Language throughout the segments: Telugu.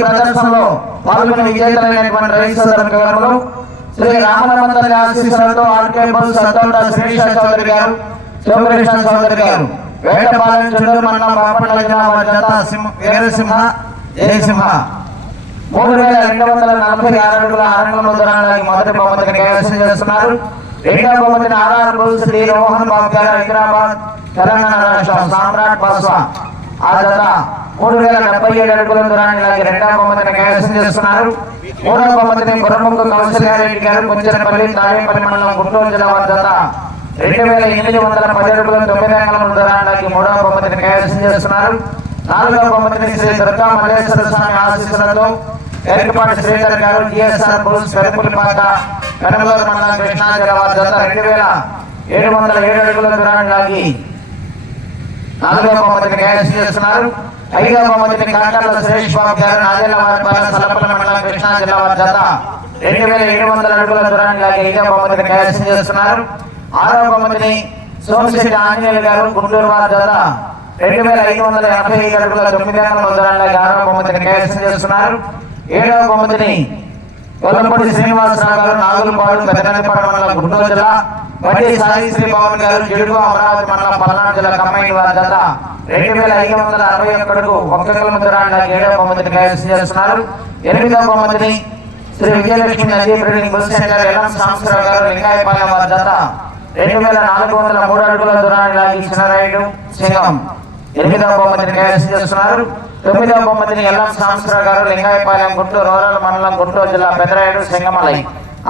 ప్రదర్శనలో పాల్గొని విజేతలైనటువంటి రైతు సోదరుల గౌరవంలో శ్రీ రామనమందరి ఆశీస్సులతో ఆర్కే బస్ శ్రీష చౌదరి గారు శివకృష్ణ చౌదరి గారు వేటపాలెం చెల్లూరు మండలం బాపట్ల జిల్లా జత సింహ వీరసింహ జయసింహ. మూడు వేల రెండు వందల నలభై ఆరు అడుగుల ఆరంగంలో దూరానికి మొదటి బహుమతిని కైవసం చేస్తున్నారు. రెండవ బహుమతిని ఆర్ఆర్ శ్రీ రోహన్ బాబు గారు హైదరాబాద్ తెలంగాణ సామ్రాట్ పాస్వా ఆ జత మూడు వేల డెబ్బై ఏడు అడుగుల దూరాన్ని లాగి రెండవ బహుమతిని కైవసం చేస్తున్నారు మూడవ బహుమతిని గుర్రముఖ కౌశల్యారెడ్డి గారు కొంచెరపల్లి తాడేపల్లి మండలం గుంటూరు జిల్లా వద్ద రెండు వేల ఎనిమిది వందల పది అడుగుల తొమ్మిది అంగళముల దూరానికి మూడవ బహుమతిని కైవసం చేస్తున్నారు నాలుగవ బహుమతిని శ్రీ దుర్గా మల్లేశ్వర స్వామి ఆశీస్సులతో ఎరకపాటి శ్రీధర్ గారు జిఎస్ఆర్ బుల్స్ పెరుపులపాక కడమలూరు మండలం కృష్ణా జిల్లా వద్ద రెండు వేల ఏడు వందల ఏడు అడుగుల దూరాన్ని లాగి నాలుగవ బహుమతిని కైవసం చేస్తున్నారు ఐదవ బహుమతిని కాకర్ల సురేష్ బాబు గారు ఆదిలాబాద్ పాలన సలపల మండలం కృష్ణా జిల్లా వారి జత రెండు వేల ఏడు వందల అడుగుల దూరాన్ని లాగి ఐదవ బహుమతిని కైవసం చేస్తున్నారు. ఆరవ బహుమతిని సోమశెట్టి ఆంజనేయులు గారు గుంటూరు వారి జత రెండు వేల ఐదు వందల ఎనభై ఐదు అడుగుల తొమ్మిది వందల దూరాన్ని ఆరవ బహుమతిని కైవసం చేస్తున్నారు. ఏడవ బహుమతిని కొల్లపూడి శ్రీనివాసరావు గారు నాగులపాడు పెద్దనపాడు మండలం గుంటూరు జిల్లా వడ్డీ సాయి శ్రీ పవన్ గారు జిడుగు అమరావతి మండలం పల్నాడు జిల్లా కమ్మైన్ వారి జత రెండు వేల ఐదు వందల అరవై ఒక్కడుకు ఒక్క కిలోమీటర్ ఏడవ బహుమతిని కైవసం చేస్తున్నారు. ఎనిమిదవ బహుమతిని శ్రీ విజయలక్ష్మి నదీ బ్రీడింగ్ బస్ గారు ఎల్లం సాంబశివరావు గారు లింగాయపాలెం వారి జత రెండు వేల నాలుగు వందల మూడు అడుగుల దూరాన్ని లాగి చిన్నరాయుడు సింగం. ఎనిమిదవ బహుమతిని కైవసం చేస్తున్నారు. తొమ్మిదవ బహుమతిని ఎల్లం సాంబశివరావు గారు లింగాయపాలెం గుంటూరు రూరల్ మండలం గుంటూరు జిల్లా పెదరాయుడు సింగమలై.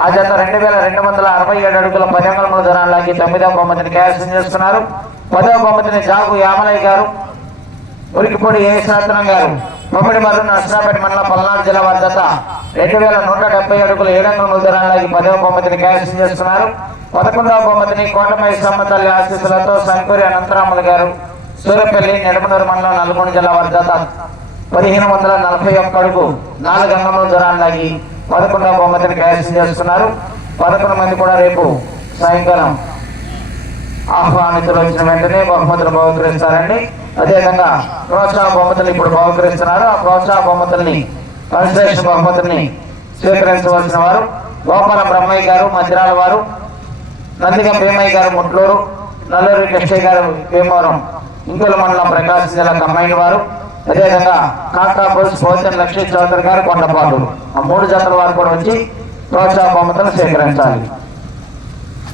ఆ జత రెండు వేల రెండు వందల అరవై ఏడు అడుగుల పదంగుల మూడు లాగి తొమ్మిదవ బహుమతిని కైవసం చేస్తున్నారు. పదవ బహుమతిని జాగు యామలయ్య గారు ఉరికిపూడి ఏ శాసనం గారు పొమ్మిడి మర్రు నర్సరాపేట మండలం పల్నాడు జిల్లా వారి జత రెండు వేల నూట డెబ్బై అడుగుల ఏడు వందల దూరానికి పదవ బహుమతిని కైవసం చేస్తున్నారు. పదకొండవ బహుమతిని కోటమై సమ్మతల్లి ఆశీస్సులతో సంకూరి అనంతరాములు గారు సూరపల్లి నెడమనూరు మండలం నల్గొండ జిల్లా వర్గత పదిహేను వందల నలభై ఒక్క అడుగు నాలుగు అంగముల దూరాన్ని పదకొండవ బహుమతిని కైవసం చేస్తున్నారు పదకొండు మంది కూడా రేపు సాయంకాలం ఆహ్వానితులు వచ్చిన వెంటనే బహుమతులు బహుకరిస్తారండి అదేవిధంగా ప్రోత్సాహ బహుమతులు ఇప్పుడు బహుకరిస్తున్నారు. ఆ ప్రోత్సాహ బహుమతుల్ని కన్సలేషన్ బహుమతుల్ని స్వీకరించవలసిన వారు గోపాల బ్రహ్మయ్య గారు మధ్యరాల వారు నందిగ భీమయ్య గారు ముట్లూరు నల్లూరి కృష్ణయ్య గారు భీమవరం ఇంకుల మండలం ప్రకాశం జిల్లా కమ్మైన వారు అదేవిధంగా కాకాపూర్ పోచన్ లక్ష్మీ చౌదరి గారు కొండపాటు. ఆ మూడు జతల వారు కూడా వచ్చి ప్రోత్సాహ బహుమతులు స్వీకరించాలి.